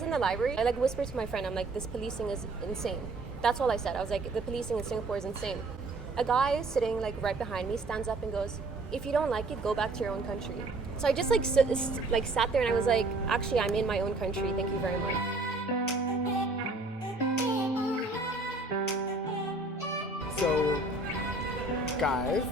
was in the library, I like whispered to my friend, I'm like, this policing is insane. That's all I said. I was like, the policing in Singapore is insane. A guy sitting like right behind me stands up and goes, if you don't like it, go back to your own country. So I just like sat there and I was like, actually, I'm in my own country. Thank you very much. So, guys,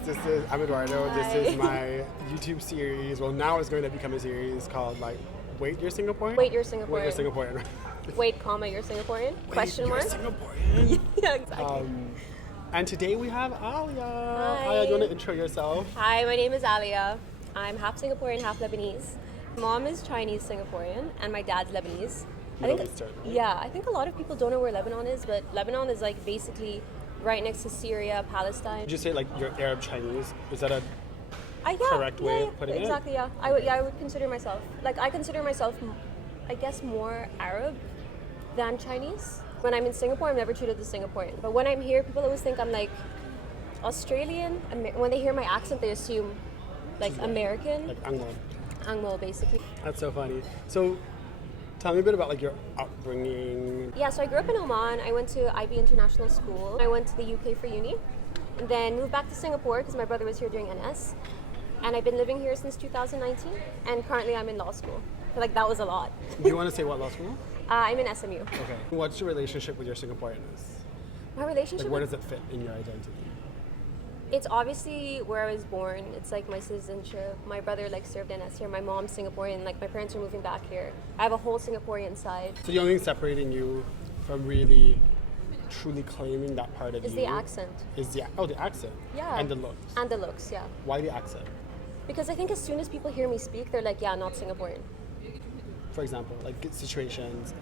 I'm Eduardo. Hi. This is my YouTube series. Well, now it's going to become a series called like, Wait, You're Singaporean? Wait, you're Singaporean. Wait, You're Singaporean. Wait, comma, you're Singaporean? Wait, Question mark? You're Singaporean. Yeah, exactly. And today we have Alia. Hi. Alia, do you want to intro yourself? Hi, my name is Alia. I'm half Singaporean, half Lebanese. Mom is Chinese Singaporean, and my dad's Lebanese. Middle Eastern. Yeah, I think a lot of people don't know where Lebanon is, but Lebanon is like basically right next to Syria, Palestine. Did you say like you're Arab Chinese? Is that a Yeah, correct way of putting it? exactly, yeah. I would consider myself, I consider myself, I guess, more Arab than Chinese. When I'm in Singapore, I'm never treated as Singaporean. But when I'm here, people always think I'm like Australian. When they hear my accent, they assume like American. like Anglo? Angmo, basically. That's so funny. So, tell me a bit about like your upbringing. Yeah, so I grew up in Oman. I went to IB International School. I went to the UK for uni, and then moved back to Singapore because my brother was here doing NS. And I've been living here since 2019, and currently I'm in law school. I feel like that was a lot. Do you want to say what law school? I'm in SMU. Okay. What's your relationship with your Singaporeanness? My relationship Like, where does it fit in your identity? It's obviously where I was born. It's like my citizenship. My brother like served NS here. My mom's Singaporean. Like my parents are moving back here. I have a whole Singaporean side. So the only thing separating you from really, truly claiming that part of Is you the accent. Is the accent. Yeah. And the looks. And the looks, yeah. Why the accent? Because I think as soon as people hear me speak, they're like, yeah, not Singaporean. For example, like situations.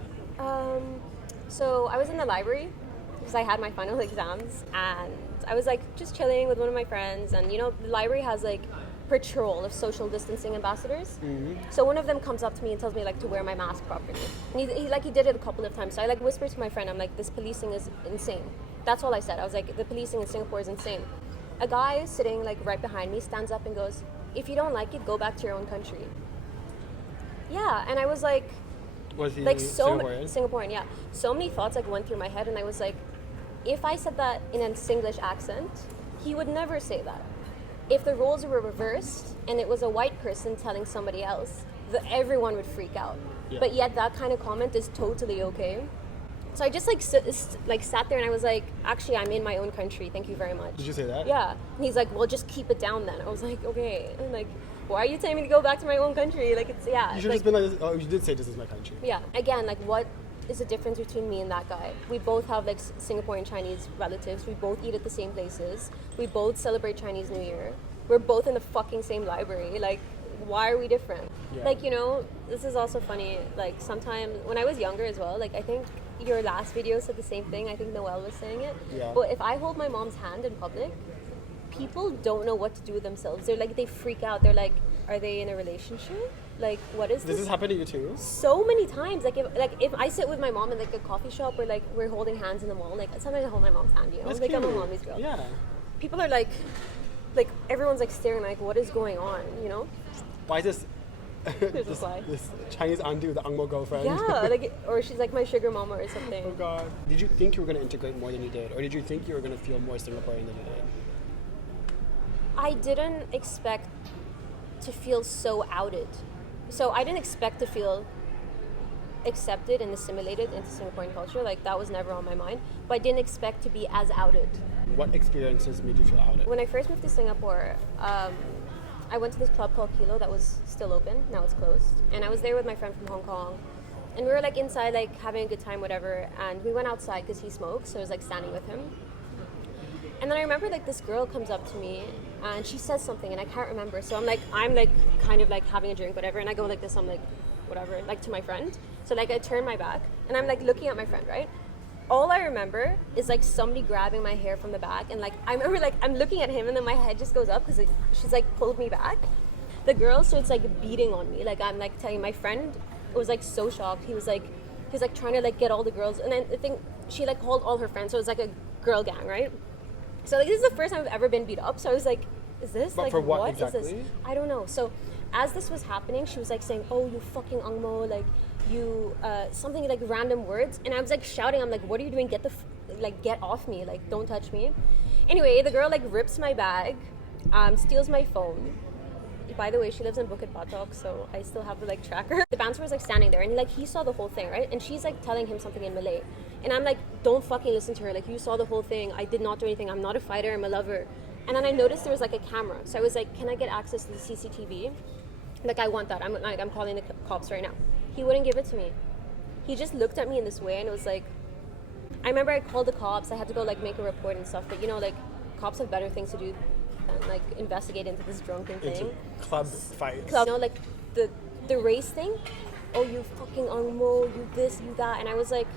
So I was in the library because I had my final exams, and I was like just chilling with one of my friends, and you know the library has like patrol of social distancing ambassadors. Mm-hmm. So one of them comes up to me and tells me like to wear my mask properly, and he did it a couple of times. So I like whispered to my friend, I'm like, this policing is insane. That's all I said. I was like, the policing in Singapore is insane. A guy sitting like right behind me stands up and goes, if you don't like it, go back to your own country. Yeah, and I was like, Was he like Singaporean? Yeah. So many thoughts like went through my head, and I was like, if I said that in a Singlish accent, he would never say that. If the roles were reversed and it was a white person telling somebody else, everyone would freak out. Yeah. But yet that kind of comment is totally okay. So I just like sat there and I was like, actually, I'm in my own country. Thank you very much. Did you say that? Yeah. And he's like, well, just keep it down then. I was like, okay. And like, why are you telling me to go back to my own country? Like, it's, yeah. You should have just been like, oh, you did say this is my country. Yeah. Again, like, what is the difference between me and that guy? We both have like Singaporean Chinese relatives. We both eat at the same places. We both celebrate Chinese New Year. We're both in the fucking same library. Like, why are we different? Yeah. Like, you know, this is also funny. Like, sometimes when I was younger as well, like, I think your last video said the same thing. I think Noelle was saying it. Yeah. But if I hold my mom's hand in public, people don't know what to do with themselves. They're like, they freak out. They're like, are they in a relationship? Like, what is this? Does this happen to you too? So many times. Like if I sit with my mom in like a coffee shop where like we're holding hands in the mall, like sometimes I hold my mom's hand, you know? That's like cute. I'm a mommy's girl. Yeah. People are like everyone's like staring like, what is going on, you know? Why is this There's a fly. this Chinese auntie, the Angmo girlfriend? Yeah, like, or she's like my sugar mama or something. Oh god. Did you think you were going to integrate more than you did? Or did you think you were going to feel more Singaporean than you did? I didn't expect to feel so outed. So I didn't expect to feel accepted and assimilated into Singaporean culture. Like, that was never on my mind. But I didn't expect to be as outed. What experiences made you feel outed? When I first moved to Singapore, I went to this club called Kilo that was still open. Now it's closed. And I was there with my friend from Hong Kong. And we were like inside, like having a good time, whatever. And we went outside because he smokes, so I was like standing with him. And then I remember like this girl comes up to me and she says something and I can't remember. So I'm like kind of like having a drink, whatever. And I go like this, I'm like, whatever, like to my friend. So like I turn my back and I'm like looking at my friend, right? All I remember is like somebody grabbing my hair from the back. And like, I remember like I'm looking at him and then my head just goes up because she's like pulled me back. The girl starts like beating on me. Like I'm like telling my friend, was like so shocked. He was like trying to like get all the girls. And then I think she like called all her friends. So it was like a girl gang, right? So like this is the first time I've ever been beat up. So I was like, is this but like for what exactly? Is this? I don't know. So as this was happening, she was like saying, "Oh, you fucking Angmo, like you something like random words, and I was like shouting. I'm like, what are you doing? Get get off me! Like, don't touch me. Anyway, the girl like rips my bag, steals my phone. By the way, she lives in Bukit Batok, so I still have to like track her. The bouncer was like standing there, and like he saw the whole thing, right? And she's like telling him something in Malay, and I'm like, don't fucking listen to her. Like, you saw the whole thing. I did not do anything. I'm not a fighter. I'm a lover. And then I noticed there was like a camera, so I was like, can I get access to the CCTV? Like, I want that. I'm calling the cops right now. He wouldn't give it to me. He just looked at me in this way, and it was like, I remember I called the cops. I had to go like make a report and stuff, but you know, like, cops have better things to do than like investigate into this drunken thing. Into club fights. You know, like the race thing. Oh, you fucking angmo, you this, you that. And I was like,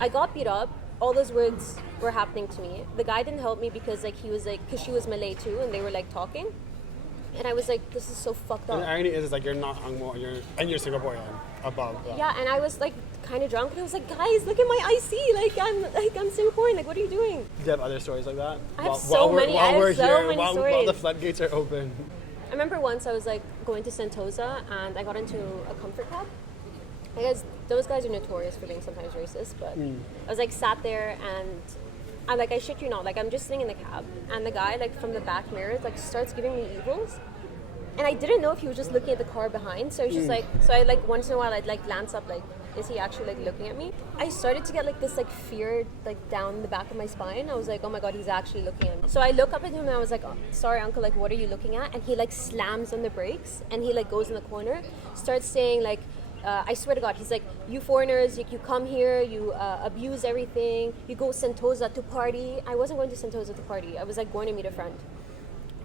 I got beat up. All those words were happening to me. The guy didn't help me because like he was like, because she was Malay too, and they were like talking. And I was like, this is so fucked up. And the irony is like, you're not angmo, and you're Singaporean above that. Yeah, and I was like kind of drunk, and I was like, guys, look at my IC. Like I'm Singaporean. Like, what are you doing? Do you have other stories like that? I have so many stories. While the floodgates are open. I remember once I was like going to Sentosa, and I got into a comfort cab. I guess those guys are notorious for being sometimes racist, but I was like sat there, and I shit you not, like I'm just sitting in the cab, and the guy like from the back mirrors like starts giving me evils, and I didn't know if he was just looking at the car behind, so I was just like, so I like once in a while I'd like glance up, like, is he actually like looking at me? I started to get like this like fear like down the back of my spine. I was like, oh my god, he's actually looking at me. So I look up at him and I was like, oh, sorry uncle, like what are you looking at? And he like slams on the brakes, and he like goes in the corner, starts saying like, I swear to God, he's like, you foreigners, you come here, you abuse everything, you go Sentosa to party. I wasn't going to Sentosa to party. I was like going to meet a friend.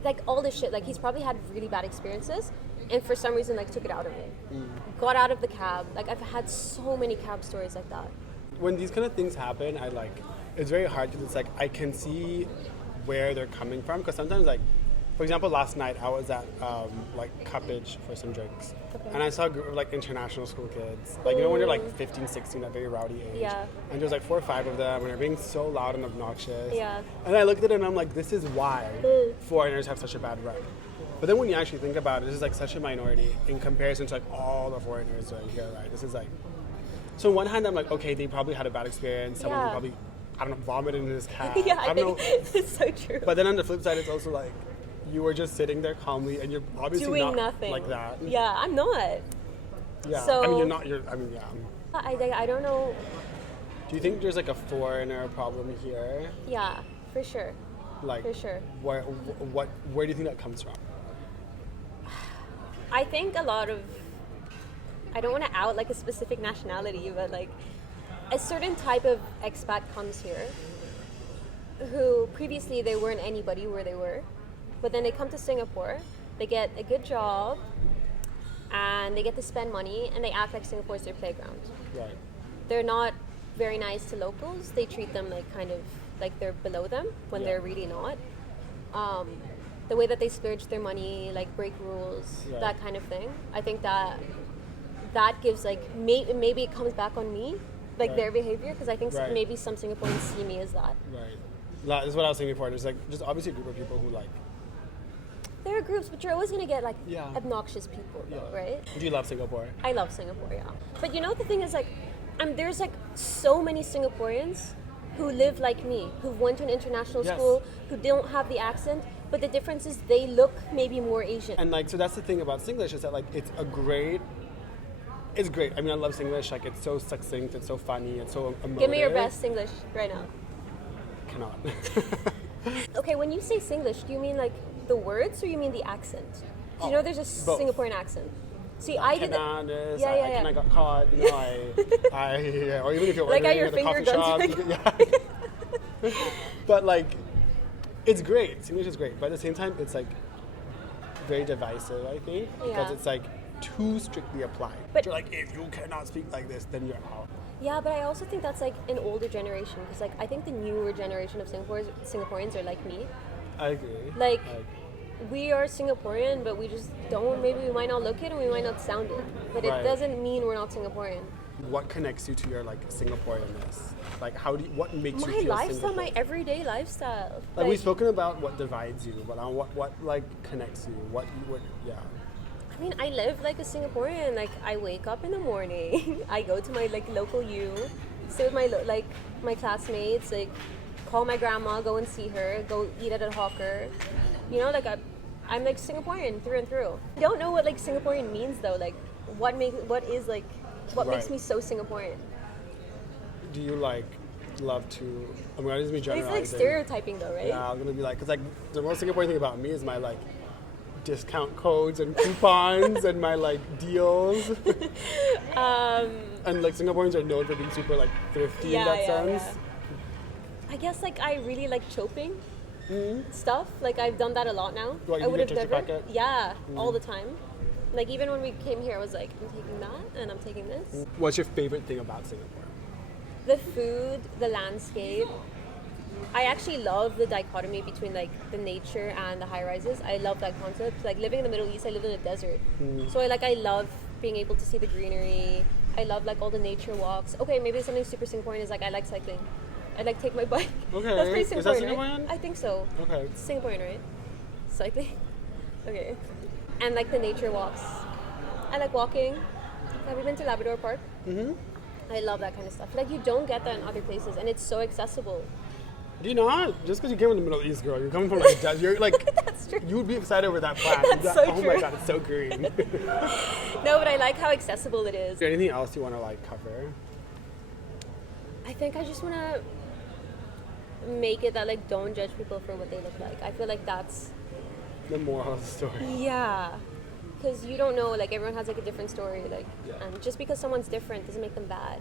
Like all this shit, like he's probably had really bad experiences, and for some reason like took it out of me. Got out of the cab. Like I've had so many cab stories like that. When these kind of things happen, it's very hard because it's like, I can see where they're coming from, because sometimes like, for example, last night I was at like Cuppage for some drinks. Okay. And I saw a group of like international school kids. Like, you know when you're like 15, 16, that very rowdy age. Yeah. And there's like 4 or 5 of them, and they're being so loud and obnoxious. Yeah. And I looked at it and I'm like, this is why foreigners have such a bad rep. But then when you actually think about it, this is like such a minority in comparison to like all the foreigners right here, right? This is like, so on one hand I'm like, okay, they probably had a bad experience. Someone who probably, I don't know, vomited in his cab. Yeah, I think it's so true. But then on the flip side, it's also like, you were just sitting there calmly, and you're obviously doing not nothing like that. Yeah, I'm not. Yeah, so, I mean, you're not. I mean, yeah. I don't know. Do you think there's like a foreigner problem here? Yeah, for sure. Like, for sure. Where do you think that comes from? I think a lot of, I don't want to out like a specific nationality, but like a certain type of expat comes here who previously they weren't anybody where they were, but then they come to Singapore, they get a good job, and they get to spend money, and they act like Singapore is their playground. Right. They're not very nice to locals. They treat them like kind of like they're below them when they're really not. The way that they splurge their money, like break rules, that kind of thing. I think that gives like, maybe it comes back on me, like their behavior, because I think maybe some Singaporeans see me as that. Right. This is what I was saying before. There's like just obviously a group of people who like. There are groups, but you're always gonna get like obnoxious people, though, right? Do you love Singapore? I love Singapore, yeah. But you know the thing is like, there's like so many Singaporeans who live like me, who went to an international school, who don't have the accent, but the difference is they look maybe more Asian. And like, so that's the thing about Singlish, is that like it's great. I mean, I love Singlish. Like, it's so succinct, it's so funny, it's so emotive. Give me your best Singlish right now. Cannot. Okay, when you say Singlish, do you mean like the words, or you mean the accent? Do you know there's a Singaporean accent? See, I did that. I got caught. You know, or even if you're like ordering your at the coffee shop. But like, it's great. Singlish is great, but at the same time, it's like very divisive. I think because it's like too strictly applied. But you're like, if you cannot speak like this, then you're out. Yeah, but I also think that's like an older generation, because like I think the newer generation of Singaporeans are like me. I agree. Like, we are Singaporean, but we just don't. Maybe we might not look it, and we might not sound it, but it doesn't mean we're not Singaporean. What connects you to your like Singaporeanness? Like, what makes you my feel lifestyle, Singaporean? my everyday lifestyle. Like we've spoken about what divides you, but what like connects you? What I mean, I live like a Singaporean. Like, I wake up in the morning, I go to my like local U, stay with my my classmates, like call my grandma, go and see her, go eat at a hawker. You know, like I'm like Singaporean through and through. I don't know what like Singaporean means though. Like, what makes Right. me so Singaporean? Do you like love to? I'm gonna just be It's generalizing. like stereotyping though, right? Yeah, I'm gonna be like, cause like the most Singaporean thing about me is my like discount codes and coupons and my like deals. And like Singaporeans are known for being super like thrifty in that sense. I guess like I really like chopping stuff. Like I've done that a lot now. What, you I would have get never. packet? Yeah, all the time. Like even when we came here, I was like, I'm taking that and I'm taking this. What's your favorite thing about Singapore? The food, the landscape. I actually love the dichotomy between like the nature and the high rises. I love that concept. Like living in the Middle East, I lived in a desert, so I love being able to see the greenery. I love like all the nature walks. Okay, maybe something super Singaporean is like I like cycling. I like take my bike. Okay, That's pretty is that Singaporean, right? Singaporean? I think so. Okay. It's Singaporean, right? Cycling. Okay. And like the nature walks. I like walking. Have you been to Labrador Park? Mm-hmm. I love that kind of stuff. Like you don't get that in other places, and it's so accessible. Do you not? Just because you came from the Middle East, girl, you're coming from like a desert. You're like, That's true. you would be excited over that plant. That's You'd be so like, oh my true. god, it's so green. No, but I like how accessible it is. Is there anything else you want to like cover? I think I just want to make it that like don't judge people for what they look like. I feel like that's The moral of the story. yeah, because you don't know, like everyone has like a different story, like Yeah. and just because someone's different doesn't make them bad.